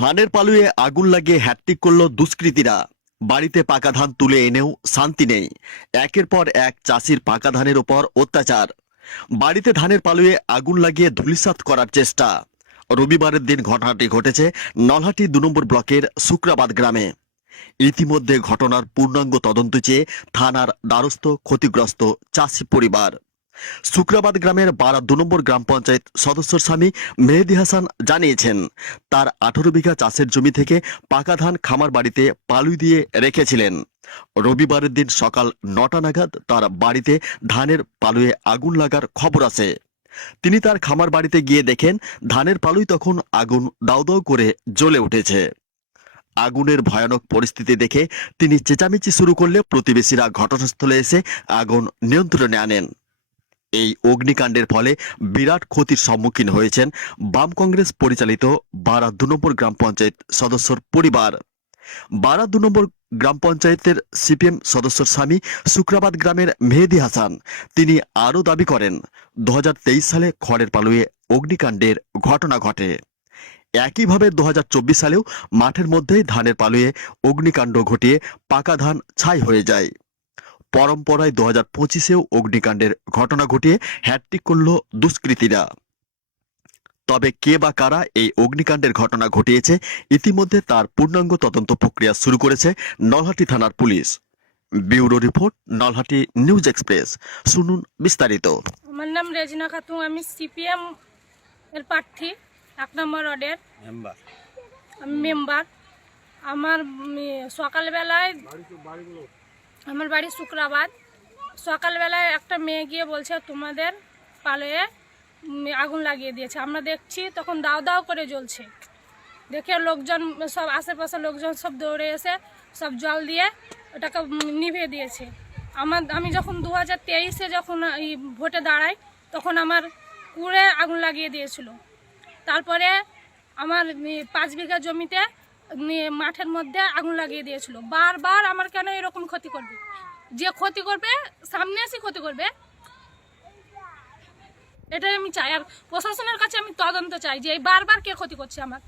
ধানের পালুয়ে আগুন লাগিয়ে হ্যাট্রিক করল দুষ্কৃতীরা। বাড়িতে পাকা ধান তুলে এনেও শান্তি নেই। একের পর এক চাষির পাকা ধানের ওপর অত্যাচার। বাড়িতে ধানের পালুয়ে আগুন লাগিয়ে ধুলিসাৎ করার চেষ্টা। রবিবারের দিন ঘটনাটি ঘটেছে নলহাটি দু নম্বর ব্লকের শুক্রাবাদ গ্রামে। ইতিমধ্যে ঘটনার পূর্ণাঙ্গ তদন্ত চেয়ে থানার দ্বারস্থ ক্ষতিগ্রস্ত চাষি পরিবার। শুক্রাবাদ গ্রামের বারা দু নম্বর গ্রাম পঞ্চায়েত সদস্যর স্বামী মেহেদি হাসান জানিয়েছেন, তার আঠারো বিঘা চাষের জমি থেকে পাকা ধান খামার বাড়িতে পালুই দিয়ে রেখেছিলেন। রবিবারের দিন সকাল নটা নাগাদ তার বাড়িতে ধানের পালুয়ে আগুন লাগার খবর আসে। তিনি তার খামার বাড়িতে গিয়ে দেখেন, ধানের পালুই তখন আগুন দাউ দাউ করে জ্বলে উঠেছে। আগুনের ভয়ানক পরিস্থিতি দেখে তিনি চেঁচামেচি শুরু করলে প্রতিবেশীরা ঘটনাস্থলে এসে আগুন নিয়ন্ত্রণে আনেন। এই অগ্নিকাণ্ডের ফলে বিরাট ক্ষতির সম্মুখীন হয়েছেন বাম কংগ্রেস পরিচালিত বারা দু নম্বর গ্রাম পঞ্চায়েত সদস্যর পরিবার। বারা দু নম্বর গ্রাম পঞ্চায়েতের সিপিএম সদস্যর স্বামী শুক্রাবাদ গ্রামের মেহেদি হাসান, তিনি আরও দাবি করেন দুহাজার তেইশ সালে খড়ের পালুয়ে অগ্নিকাণ্ডের ঘটনা ঘটে। একইভাবে দু হাজার চব্বিশ সালেও মাঠের মধ্যেই ধানের পালুয়ে অগ্নিকাণ্ড ঘটিয়ে পাকা ধান ছাই হয়ে যায়। পরম্পরায় দু হাজার পঁচিশেও অগ্নিকাণ্ডের ঘটনা ঘটিয়ে হ্যাট্রিক করল দুষ্কৃতীরা। তবে কে বা কারা এই অগ্নিকাণ্ডের ঘটনা ঘটিয়েছে ইতিমধ্যে তার পূর্ণাঙ্গ তদন্ত প্রক্রিয়া শুরু করেছে নলহাটি থানার police. Bureau report Nalhati news express. শুনুন বিস্তারিত। আমার নাম রেজিনা খাতুন আমি সিপিএম এর প্রার্থী এক নম্বর ওয়ার্ডের। মেম্বার। আমি মেম্বার। আমার সকালবেলায় আমার বাড়ি শুক্রাবাদ। সকালবেলায় একটা মেয়ে গিয়ে বলছে, তোমাদের পালয়ে আগুন লাগিয়ে দিয়েছে। আমরা দেখছি, তখন দাও দাও করে জ্বলছে। দেখে লোকজন সব, আশেপাশে লোকজন সব দৌড়ে এসে সব জল দিয়ে ওটাকে নিভিয়ে দিয়েছে। আমার, আমি যখন দু হাজার তেইশে যখন এই ভোটে দাঁড়াই, তখন আমার কুড়ে আগুন লাগিয়ে দিয়েছিল। তারপরে আমার পাঁচ বিঘা জমিতে মাঠের মধ্যে আগুন লাগিয়ে দিয়েছিল। বারবার আমার কেন এরকম ক্ষতি করবে? যে ক্ষতি করবে, সামনে এসে ক্ষতি করবে। এটাই আমি চাই। আর প্রশাসনের কাছে আমি তদন্ত চাই যে বারবার কে ক্ষতি করছে আমার